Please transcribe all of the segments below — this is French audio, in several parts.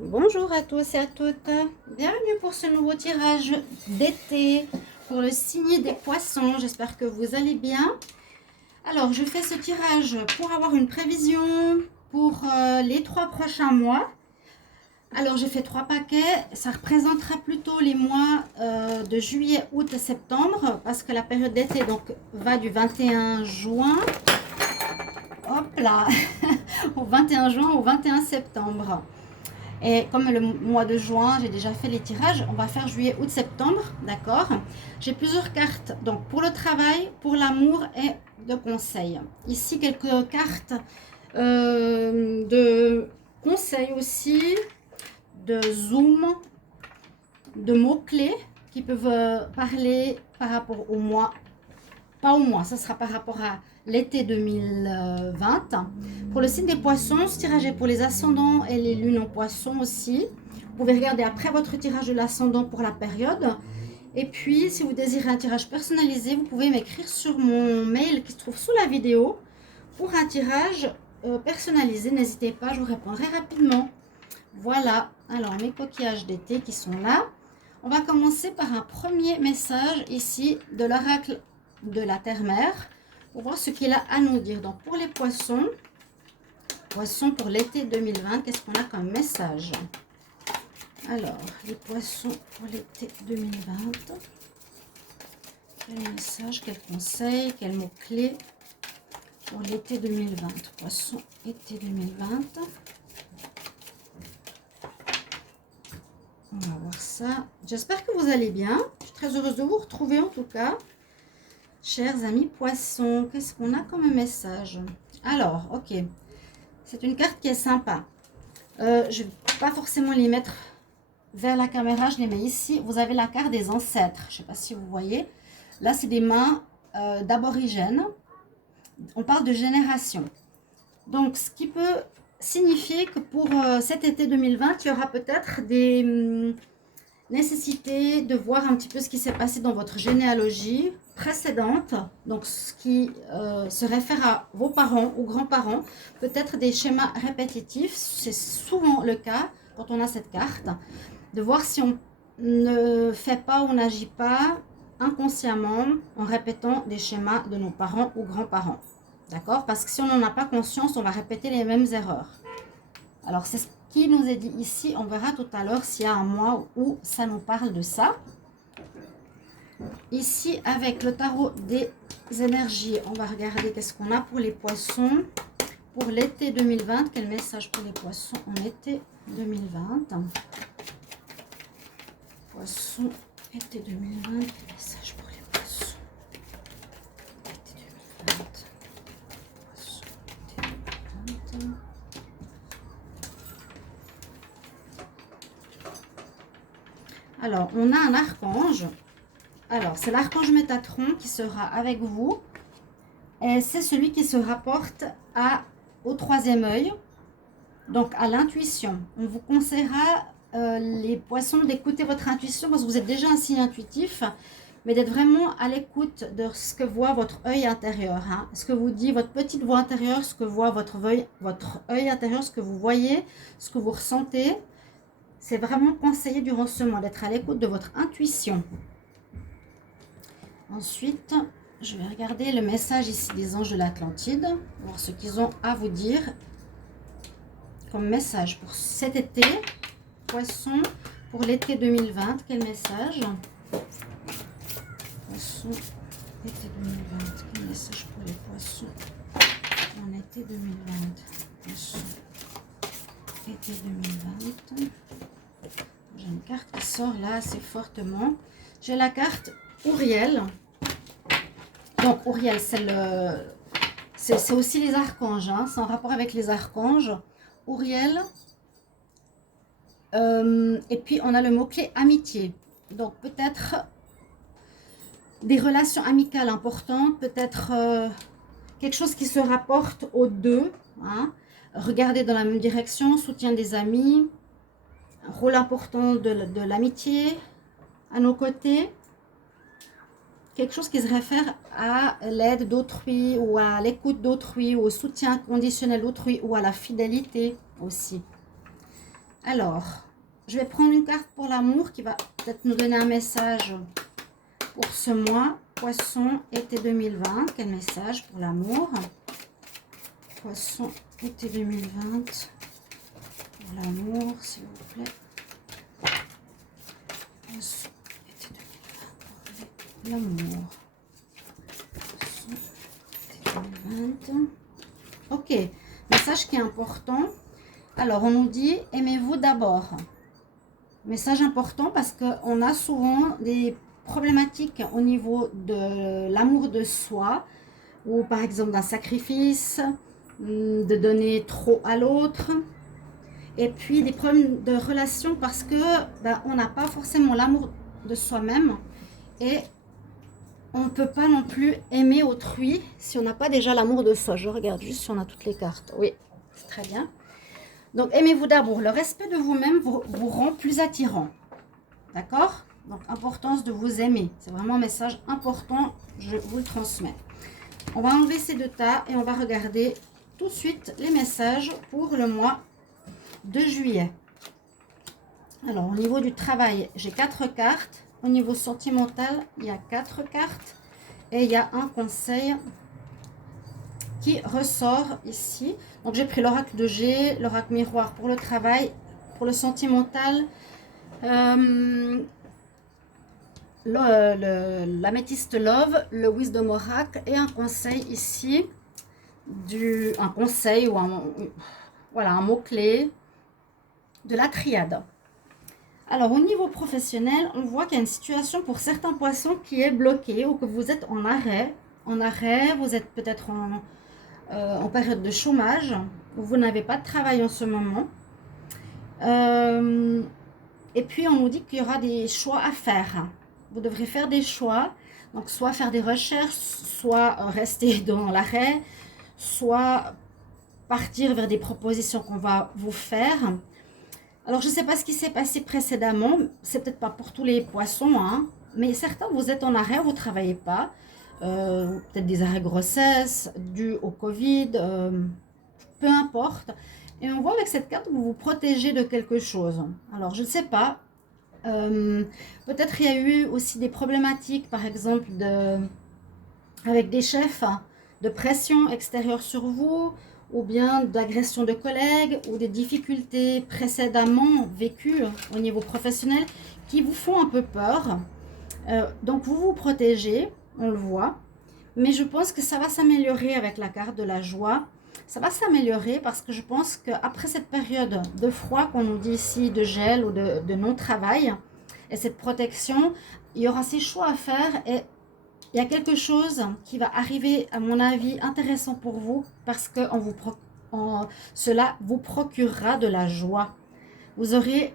Bonjour à tous et à toutes, bienvenue pour ce nouveau tirage d'été pour le signe des poissons, j'espère que vous allez bien. Alors je fais ce tirage pour avoir une prévision pour les 3 prochains mois. Alors j'ai fait 3 paquets, ça représentera plutôt les mois de juillet, août et septembre parce que la période d'été donc va du 21 juin, hop là, au 21 juin au 21 septembre. Et comme le mois de juin, j'ai déjà fait les tirages, on va faire juillet, août, septembre, d'accord. J'ai plusieurs cartes, donc pour le travail, pour l'amour et de conseils. Ici, quelques cartes de conseils aussi, de zoom, de mots-clés qui peuvent parler par rapport au mois. Pas au mois, ça sera par rapport à l'été 2020. Pour le signe des poissons, ce tirage est pour les ascendants et les lunes en poissons aussi. Vous pouvez regarder après votre tirage de l'ascendant pour la période. Et puis, si vous désirez un tirage personnalisé, vous pouvez m'écrire sur mon mail qui se trouve sous la vidéo pour un tirage personnalisé. N'hésitez pas, je vous répondrai rapidement. Voilà, alors mes coquillages d'été qui sont là. On va commencer par un premier message ici de l'oracle de la Terre-Mère pour voir ce qu'il a à nous dire. Donc pour les poissons pour l'été 2020, qu'est-ce qu'on a comme message? Alors, les poissons pour l'été 2020. Quel message, quel conseil, quel mot-clé pour l'été 2020? Poissons, été 2020. On va voir ça. J'espère que vous allez bien. Je suis très heureuse de vous retrouver en tout cas. Chers amis poissons, qu'est-ce qu'on a comme message? Alors, ok. C'est une carte qui est sympa. Je ne vais pas forcément les mettre vers la caméra, je les mets ici. Vous avez la carte des ancêtres. Je ne sais pas si vous voyez. Là, c'est des mains d'aborigènes. On parle de génération. Donc, ce qui peut signifier que pour cet été 2020, il y aura peut-être des nécessité de voir un petit peu ce qui s'est passé dans votre généalogie précédente, donc ce qui se réfère à vos parents ou grands-parents, peut-être des schémas répétitifs, c'est souvent le cas quand on a cette carte, de voir si on ne fait pas ou n'agit pas inconsciemment en répétant des schémas de nos parents ou grands-parents. D'accord? Parce que si on n'en a pas conscience, on va répéter les mêmes erreurs. Alors, c'est ce qui nous est dit ici. On verra tout à l'heure s'il y a un mois où ça nous parle de ça. Ici, avec le tarot des énergies, on va regarder qu'est-ce qu'on a pour les poissons. Pour l'été 2020, quel message pour les poissons en été 2020? Poissons, été 2020, quel message pour les poissons? Été 2020. Poissons, été 2020. Alors, on a un archange. Alors, c'est l'archange Métatron qui sera avec vous. Et c'est celui qui se rapporte au troisième œil, donc à l'intuition. On vous conseillera, les poissons, d'écouter votre intuition parce que vous êtes déjà un signe intuitif, mais d'être vraiment à l'écoute de ce que voit votre œil intérieur. Hein. Ce que vous dit votre petite voix intérieure, ce que voit votre œil intérieur, ce que vous voyez, ce que vous ressentez. C'est vraiment conseillé durant ce mois d'être à l'écoute de votre intuition. Ensuite, je vais regarder le message ici des anges de l'Atlantide, voir ce qu'ils ont à vous dire comme message pour cet été. Poisson, pour l'été 2020, quel message? Poisson, été 2020, quel message pour les poissons en été 2020? Poisson, été 2020. J'ai une carte qui sort là assez fortement. J'ai la carte Ouriel. Donc Ouriel, c'est aussi les archanges. Hein. C'est en rapport avec les archanges. Ouriel. Et puis on a le mot-clé amitié. Donc peut-être des relations amicales importantes. Peut-être quelque chose qui se rapporte aux deux. Hein. Regarder dans la même direction. Soutien des amis. Rôle important de l'amitié à nos côtés. Quelque chose qui se réfère à l'aide d'autrui ou à l'écoute d'autrui ou au soutien conditionnel d'autrui ou à la fidélité aussi. Alors, je vais prendre une carte pour l'amour qui va peut-être nous donner un message pour ce mois. Poisson, été 2020. Quel message pour l'amour? Poisson, été 2020. Pour l'amour, s'il vous plaît. Poisson, été 2020. Pour l'amour. Poisson, été 2020. Ok. Message qui est important. Alors, on nous dit, aimez-vous d'abord. Message important parce qu'on a souvent des problématiques au niveau de l'amour de soi, ou par exemple d'un sacrifice, de donner trop à l'autre, et puis des problèmes de relation parce que on n'a pas forcément l'amour de soi-même, et on ne peut pas non plus aimer autrui si on n'a pas déjà l'amour de soi. Je regarde juste si on a toutes les cartes. Oui, c'est très bien. Donc, aimez-vous d'abord. Le respect de vous-même vous rend plus attirant. D'accord? Donc, importance de vous aimer. C'est vraiment un message important. Je vous le transmets. On va enlever ces deux tas et on va regarder tout de suite les messages pour le mois de juillet. Alors, au niveau du travail, j'ai 4 cartes. Au niveau sentimental, il y a 4 cartes. Et il y a un conseil qui ressort ici. Donc, j'ai pris l'oracle de G, l'oracle miroir pour le travail, pour le sentimental, l'améthyste love, le wisdom oracle et un conseil ici, un conseil ou voilà, un mot-clé de la triade. Alors, au niveau professionnel, on voit qu'il y a une situation pour certains poissons qui est bloquée ou que vous êtes en arrêt. En arrêt, vous êtes peut-être en période de chômage, où vous n'avez pas de travail en ce moment. Et puis, on nous dit qu'il y aura des choix à faire. Vous devrez faire des choix, donc soit faire des recherches, soit rester dans l'arrêt, soit partir vers des propositions qu'on va vous faire. Alors, je ne sais pas ce qui s'est passé précédemment, c'est peut-être pas pour tous les poissons, hein, mais certains, vous êtes en arrêt, vous ne travaillez pas, peut-être des arrêts grossesse, dus au Covid, peu importe. Et on voit avec cette carte que vous vous protégez de quelque chose. Alors, je ne sais pas, peut-être il y a eu aussi des problématiques, par exemple, avec des chefs, hein, de pression extérieure sur vous, ou bien d'agression de collègues, ou des difficultés précédemment vécues au niveau professionnel qui vous font un peu peur. Donc vous vous protégez, on le voit, mais je pense que ça va s'améliorer avec la carte de la joie. Ça va s'améliorer parce que je pense qu'après cette période de froid qu'on nous dit ici, de gel ou de non-travail, et cette protection, il y aura ces choix à faire et il y a quelque chose qui va arriver, à mon avis, intéressant pour vous parce que cela vous procurera de la joie. Vous aurez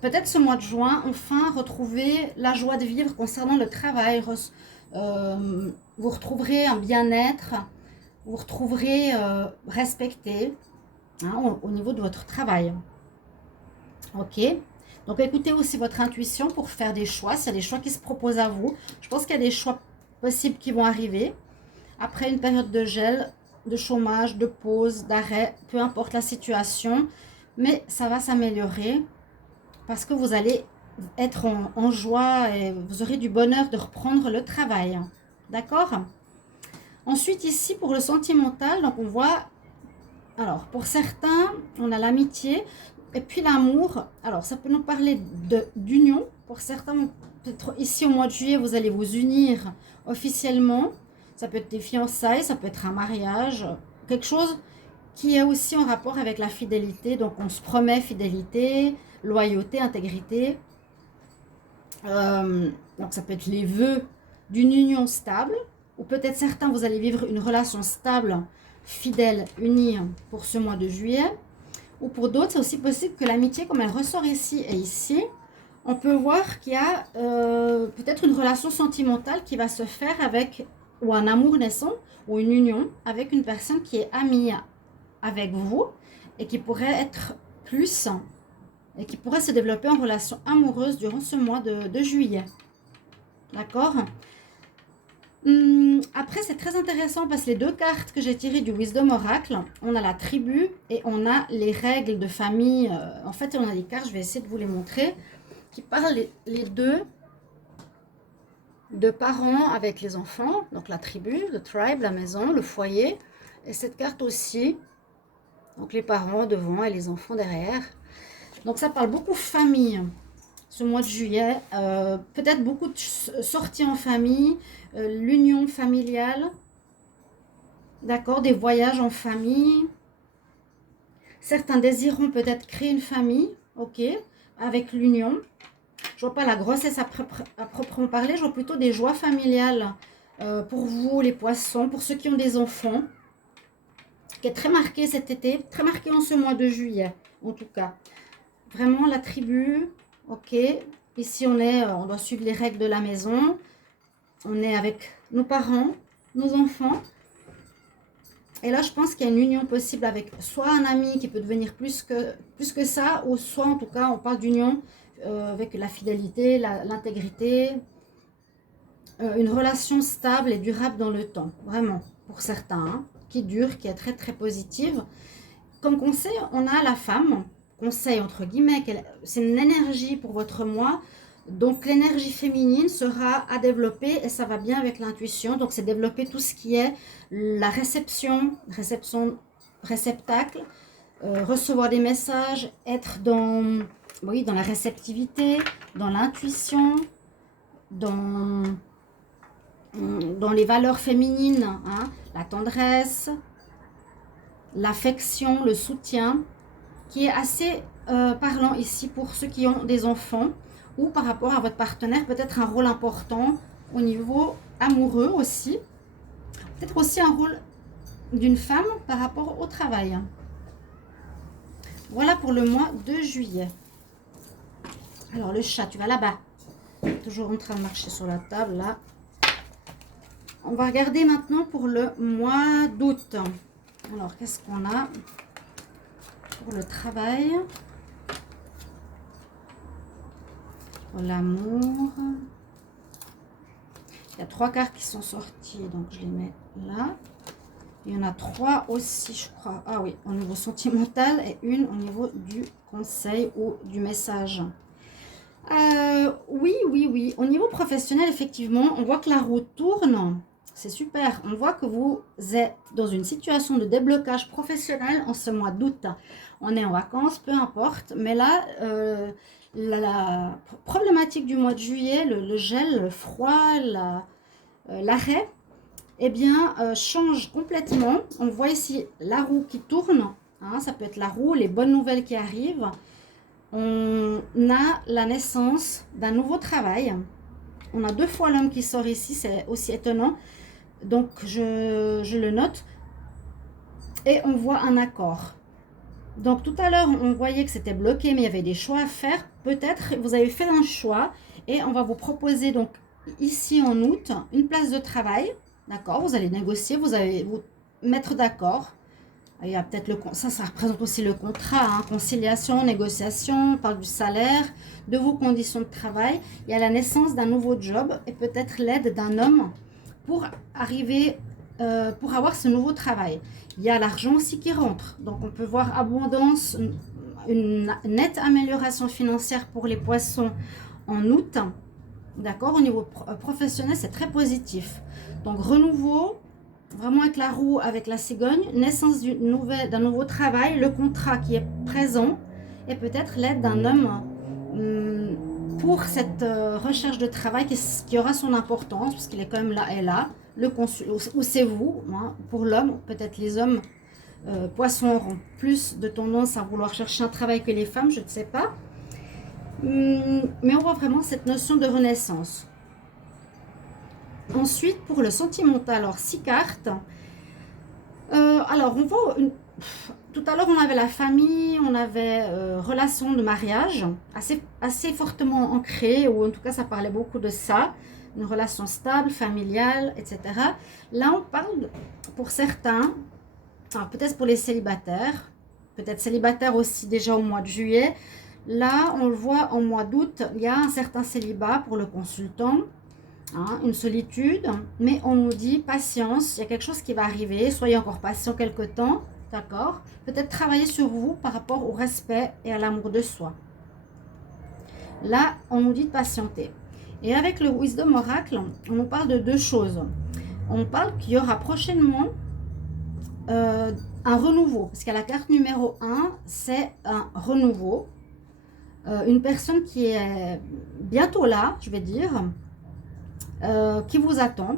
peut-être ce mois de juin, enfin, retrouver la joie de vivre concernant le travail. Vous retrouverez un bien-être, vous retrouverez respecté, hein, au niveau de votre travail. Ok? Donc, écoutez aussi votre intuition pour faire des choix. S'il y a des choix qui se proposent à vous, je pense qu'il y a des choix possibles qui vont arriver. Après une période de gel, de chômage, de pause, d'arrêt, peu importe la situation, mais ça va s'améliorer parce que vous allez être en joie et vous aurez du bonheur de reprendre le travail. D'accord? Ensuite, ici, pour le sentimental, donc on voit, alors pour certains, on a l'amitié. Et puis l'amour, alors ça peut nous parler d'union. Pour certains, peut-être ici au mois de juillet, vous allez vous unir officiellement. Ça peut être des fiançailles, ça peut être un mariage, quelque chose qui est aussi en rapport avec la fidélité. Donc on se promet fidélité, loyauté, intégrité. Donc ça peut être les vœux d'une union stable. Ou peut-être certains, vous allez vivre une relation stable, fidèle, unie pour ce mois de juillet. Ou pour d'autres, c'est aussi possible que l'amitié, comme elle ressort ici et ici, on peut voir qu'il y a peut-être une relation sentimentale qui va se faire avec, ou un amour naissant, ou une union avec une personne qui est amie avec vous et qui pourrait être plus, et qui pourrait se développer en relation amoureuse durant ce mois de juillet. D'accord? Après, c'est très intéressant parce que les deux cartes que j'ai tirées du Wisdom Oracle, on a la tribu et on a les règles de famille. En fait, on a des cartes, je vais essayer de vous les montrer, qui parlent les deux de parents avec les enfants. Donc la tribu, le tribe, la maison, le foyer. Et cette carte aussi, donc les parents devant et les enfants derrière. Donc ça parle beaucoup famille. Ce mois de juillet, peut-être beaucoup de sorties en famille, l'union familiale, d'accord, des voyages en famille. Certains désireront peut-être créer une famille, ok, avec l'union. Je vois pas la grossesse à proprement parler, je vois plutôt des joies familiales pour vous, les poissons, pour ceux qui ont des enfants, qui est très marqué cet été, très marqué en ce mois de juillet, en tout cas. Vraiment la tribu, ok. Ici on doit suivre les règles de la maison. On est avec nos parents, nos enfants. Et là, je pense qu'il y a une union possible avec soit un ami qui peut devenir plus que ça, ou soit en tout cas, on parle d'union avec la fidélité, l'intégrité, une relation stable et durable dans le temps, vraiment, pour certains, hein, qui dure, qui est très très positive. Comme conseil, on a la femme, conseil entre guillemets, c'est une énergie pour votre mois. Donc l'énergie féminine sera à développer et ça va bien avec l'intuition. Donc c'est développer tout ce qui est la réception réceptacle, recevoir des messages, être dans, oui, dans la réceptivité, dans l'intuition, dans, dans les valeurs féminines, hein, la tendresse, l'affection, le soutien, qui est assez parlant ici pour ceux qui ont des enfants ou par rapport à votre partenaire, peut-être un rôle important au niveau amoureux aussi, peut-être aussi un rôle d'une femme par rapport au travail. Voilà pour le mois de juillet. Alors le chat, tu vas là-bas, toujours en train de marcher sur la table là. On va regarder maintenant pour le mois d'août. Alors qu'est-ce qu'on a pour le travail, pour l'amour? Il y a 3 cartes qui sont sorties, donc je les mets là. Il y en a 3 aussi, je crois. Ah oui, au niveau sentimental et une au niveau du conseil ou du message. Oui, oui, oui. Au niveau professionnel, effectivement, on voit que la roue tourne. C'est super. On voit que vous êtes dans une situation de déblocage professionnel en ce mois d'août. On est en vacances, peu importe. Mais là, la problématique du mois de juillet, le gel, le froid, l'arrêt, eh bien, change complètement. On voit ici la roue qui tourne. Hein, ça peut être la roue, les bonnes nouvelles qui arrivent. On a la naissance d'un nouveau travail. On a 2 fois l'homme qui sort ici, c'est aussi étonnant. Donc, je le note. Et on voit un accord. Donc, tout à l'heure, on voyait que c'était bloqué, mais il y avait des choix à faire. Peut-être vous avez fait un choix et on va vous proposer donc ici en août une place de travail. D'accord, vous allez négocier, vous allez vous mettre d'accord. Il y a peut-être ça représente aussi le contrat, hein, conciliation, négociation, on parle du salaire, de vos conditions de travail. Il y a la naissance d'un nouveau job et peut-être l'aide d'un homme pour arriver, pour avoir ce nouveau travail. Il y a l'argent aussi qui rentre. Donc on peut voir abondance, une nette amélioration financière pour les poissons en août. D'accord, au niveau professionnel, c'est très positif. Donc renouveau, vraiment avec la roue, avec la cigogne, naissance d'un nouveau travail, le contrat qui est présent et peut-être l'aide d'un homme pour cette recherche de travail qui aura son importance parce qu'il est quand même là et là. Le consul, ou c'est vous, hein, pour l'homme, peut-être les hommes poissons auront plus de tendance à vouloir chercher un travail que les femmes, je ne sais pas. Mais on voit vraiment cette notion de renaissance. Ensuite, pour le sentimental, alors 6 cartes. Alors, on voit tout à l'heure, on avait la famille, on avait relation de mariage, assez fortement ancrée, ou en tout cas, ça parlait beaucoup de ça, une relation stable, familiale, etc. Là, on parle, pour certains, peut-être pour les célibataires, peut-être célibataires aussi déjà au mois de juillet. Là, on le voit en mois d'août, il y a un certain célibat pour le consultant. hein, une solitude, mais on nous dit patience, il y a quelque chose qui va arriver, soyez encore patient quelque temps, d'accord? Peut-être travailler sur vous par rapport au respect et à l'amour de soi. Là, on nous dit de patienter. Et avec le Wisdom Oracle, on nous parle de deux choses. On parle qu'il y aura prochainement un renouveau, parce qu'à la carte numéro 1, c'est un renouveau. Une personne qui est bientôt là, je vais dire, qui vous attend.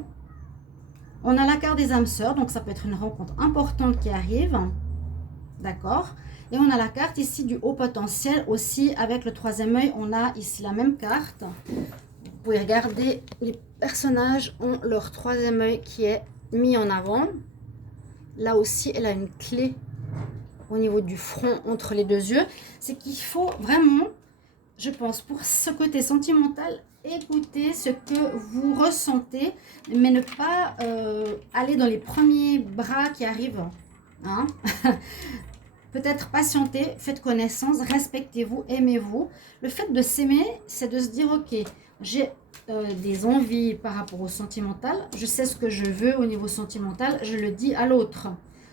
On a la carte des âmes sœurs, donc ça peut être une rencontre importante qui arrive, d'accord? Et on a la carte ici du haut potentiel aussi, avec le troisième œil, on a ici la même carte. Vous pouvez regarder, les personnages ont leur troisième œil qui est mis en avant. Là aussi, elle a une clé au niveau du front entre les deux yeux. C'est qu'il faut vraiment, je pense, pour ce côté sentimental, écouter ce que vous ressentez, mais ne pas aller dans les premiers bras qui arrivent. Hein. Peut-être patienter, faites connaissance, respectez-vous, aimez-vous. Le fait de s'aimer, c'est de se dire, ok, j'ai des envies par rapport au sentimental, je sais ce que je veux au niveau sentimental, je le dis à l'autre.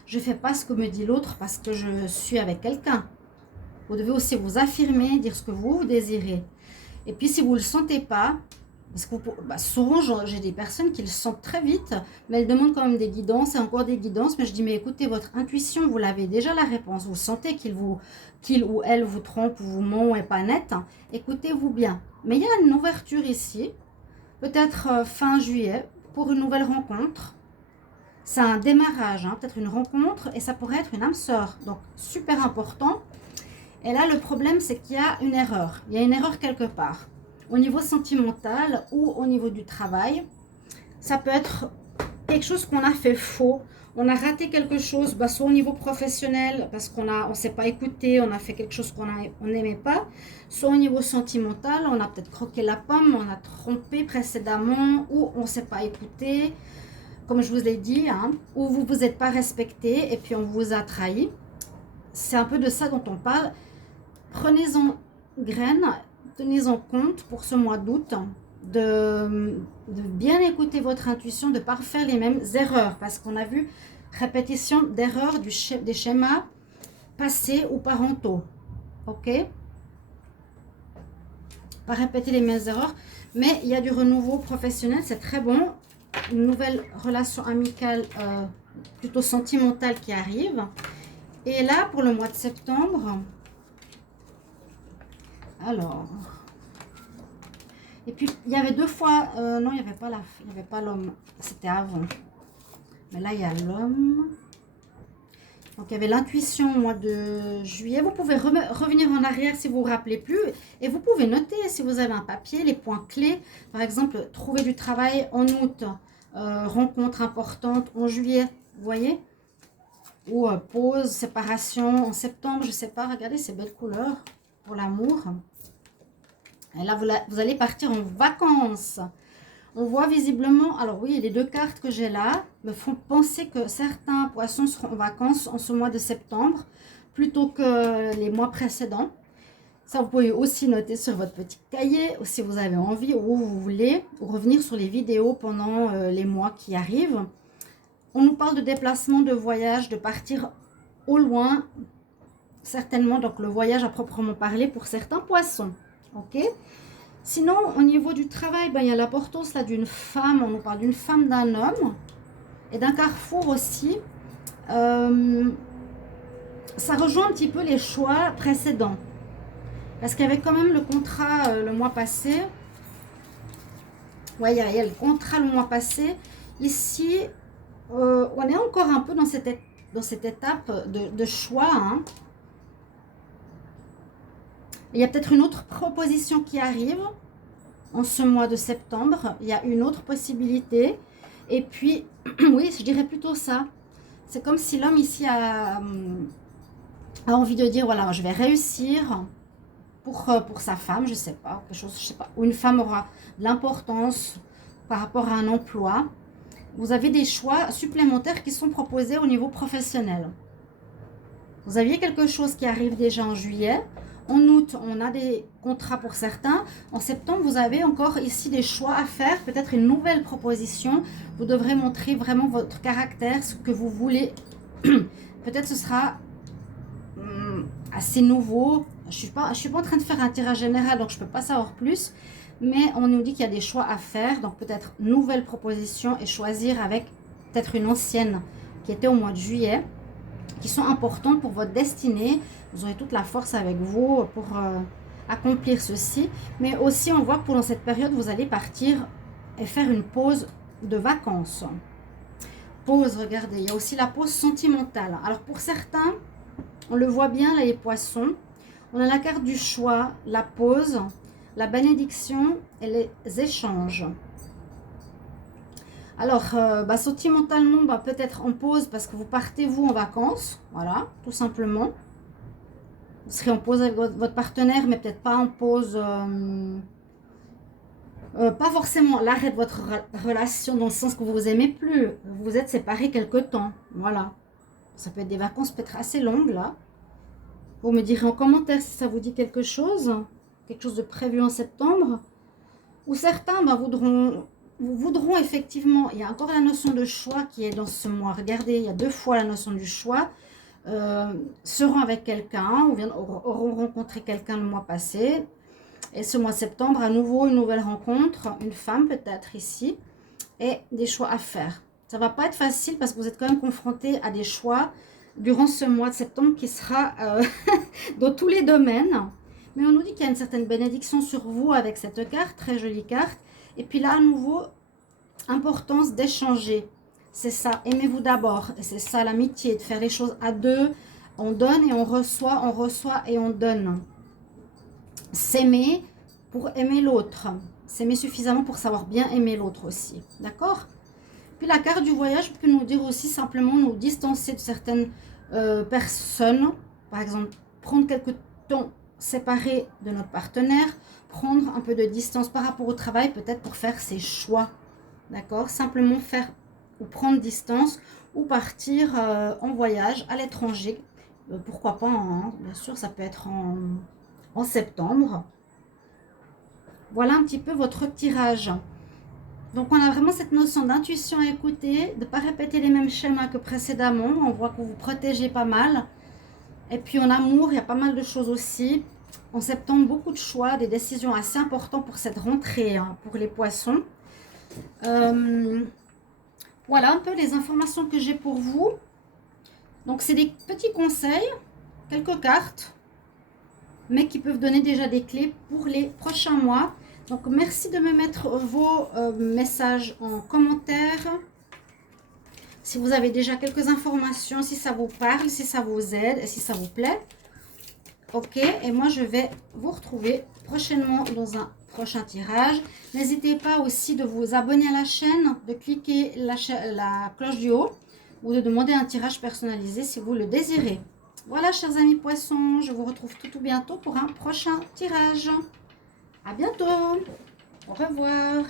Je ne fais pas ce que me dit l'autre parce que je suis avec quelqu'un. Vous devez aussi vous affirmer, dire ce que vous désirez. Et puis si vous ne le sentez pas, parce que souvent j'ai des personnes qui le sentent très vite, mais elles demandent quand même des guidances et encore des guidances, mais je dis mais écoutez, votre intuition, vous l'avez déjà la réponse, vous sentez qu'il ou elle vous trompe, ou vous ment ou n'est pas net, écoutez-vous bien. Mais il y a une ouverture ici, peut-être fin juillet, pour une nouvelle rencontre. C'est un démarrage, hein, peut-être une rencontre, et ça pourrait être une âme sœur, donc super important. Et là, le problème, c'est qu'il y a une erreur. Il y a une erreur quelque part. Au niveau sentimental ou au niveau du travail, ça peut être quelque chose qu'on a fait faux. On a raté quelque chose, soit au niveau professionnel, parce qu'on ne s'est pas écouté, on a fait quelque chose qu'on n'aimait pas. Soit au niveau sentimental, on a peut-être croqué la pomme, on a trompé précédemment, ou on ne s'est pas écouté, comme je vous l'ai dit, hein, ou vous ne vous êtes pas respecté et puis on vous a trahi. C'est un peu de ça dont on parle. Prenez-en graine, tenez-en compte pour ce mois d'août de bien écouter votre intuition, de ne pas refaire les mêmes erreurs, parce qu'on a vu répétition d'erreurs des schémas passés ou parentaux. Ok? Pas répéter les mêmes erreurs, mais il y a du renouveau professionnel, c'est très bon. Une nouvelle relation amicale, plutôt sentimentale qui arrive. Et là, pour le mois de septembre, alors, et puis il y avait deux fois, non, il n'y avait pas l'homme, c'était avant. Mais là, il y a l'homme. Donc, il y avait l'intuition au mois de juillet. Vous pouvez revenir en arrière si vous ne vous rappelez plus. Et vous pouvez noter, si vous avez un papier, les points clés. Par exemple, trouver du travail en août, rencontre importante en juillet, vous voyez? Ou pause, séparation en septembre, je ne sais pas. Regardez ces belles couleurs pour l'amour. Et là, vous allez partir en vacances. On voit visiblement, alors oui, les deux cartes que j'ai là me font penser que certains poissons seront en vacances en ce mois de septembre, plutôt que les mois précédents. Ça, vous pouvez aussi noter sur votre petit cahier, si vous avez envie ou vous voulez, ou revenir sur les vidéos pendant les mois qui arrivent. On nous parle de déplacement, de voyage, de partir au loin, certainement, donc le voyage à proprement parler pour certains poissons. Ok ? Sinon, au niveau du travail, il y a l'importance là d'une femme. On nous parle d'une femme, d'un homme et d'un carrefour aussi. Ça rejoint un petit peu les choix précédents. Parce qu'il y avait quand même le contrat le mois passé. Ouais, il y a le contrat le mois passé. Ici, on est encore un peu dans cette étape de choix. Hein. Il y a peut-être une autre proposition qui arrive en ce mois de septembre. Il y a une autre possibilité. Et puis, oui, je dirais plutôt ça. C'est comme si l'homme ici a envie de dire, voilà, je vais réussir pour sa femme, je sais pas, quelque chose, je sais pas. Ou une femme aura de l'importance par rapport à un emploi. Vous avez des choix supplémentaires qui sont proposés au niveau professionnel. Vous aviez quelque chose qui arrive déjà en juillet. En août, on a des contrats pour certains. En septembre, vous avez encore ici des choix à faire, peut-être une nouvelle proposition. Vous devrez montrer vraiment votre caractère, ce que vous voulez. Peut-être ce sera assez nouveau. Je suis pas en train de faire un tirage général, donc je ne peux pas savoir plus. Mais on nous dit qu'il y a des choix à faire. Donc peut-être nouvelle proposition et choisir avec peut-être une ancienne qui était au mois de juillet, qui sont importantes pour votre destinée. Vous aurez toute la force avec vous pour accomplir ceci. Mais aussi, on voit que pendant cette période, vous allez partir et faire une pause de vacances. Pause, regardez, il y a aussi la pause sentimentale. Alors pour certains, on le voit bien là, les poissons. On a la carte du choix, la pause, la bénédiction et les échanges. Alors, sentimentalement, peut-être en pause parce que vous partez, vous, en vacances. Voilà, tout simplement. Vous serez en pause avec votre partenaire, mais peut-être pas en pause... pas forcément l'arrêt de votre relation dans le sens que vous vous aimez plus. Vous vous êtes séparés quelque temps. Voilà. Ça peut être des vacances peut-être assez longues, là. Vous me direz en commentaire si ça vous dit quelque chose de prévu en septembre. Ou certains voudront effectivement, il y a encore la notion de choix qui est dans ce mois. Regardez, il y a 2 fois la notion du choix. Seront avec quelqu'un ou auront rencontré quelqu'un le mois passé. Et ce mois de septembre, à nouveau, une nouvelle rencontre, une femme peut-être ici, et des choix à faire. Ça ne va pas être facile parce que vous êtes quand même confronté à des choix durant ce mois de septembre qui sera dans tous les domaines. Mais on nous dit qu'il y a une certaine bénédiction sur vous avec cette carte, très jolie carte. Et puis là, à nouveau, importance d'échanger. C'est ça, aimez-vous d'abord. Et c'est ça l'amitié, de faire les choses à deux. On donne et on reçoit et on donne. S'aimer pour aimer l'autre. S'aimer suffisamment pour savoir bien aimer l'autre aussi. D'accord? Puis la carte du voyage peut nous dire aussi simplement nous distancer de certaines personnes. Par exemple, prendre quelques temps séparés de notre partenaire. Prendre un peu de distance par rapport au travail, peut-être pour faire ses choix. D'accord? Simplement faire ou prendre distance ou partir en voyage à l'étranger. Pourquoi pas, hein? Bien sûr, ça peut être en septembre. Voilà un petit peu votre tirage. Donc, on a vraiment cette notion d'intuition à écouter, de ne pas répéter les mêmes schémas que précédemment. On voit que vous vous protégez pas mal. Et puis, en amour, il y a pas mal de choses aussi. En septembre, beaucoup de choix, des décisions assez importantes pour cette rentrée, hein, pour les poissons. Voilà un peu les informations que j'ai pour vous. Donc, c'est des petits conseils, quelques cartes, mais qui peuvent donner déjà des clés pour les prochains mois. Donc, merci de me mettre vos messages en commentaire. Si vous avez déjà quelques informations, si ça vous parle, si ça vous aide et si ça vous plaît. Ok, et moi, je vais vous retrouver prochainement dans un prochain tirage. N'hésitez pas aussi de vous abonner à la chaîne, de cliquer la cloche du haut ou de demander un tirage personnalisé si vous le désirez. Voilà, chers amis poissons, je vous retrouve tout bientôt pour un prochain tirage. À bientôt. Au revoir.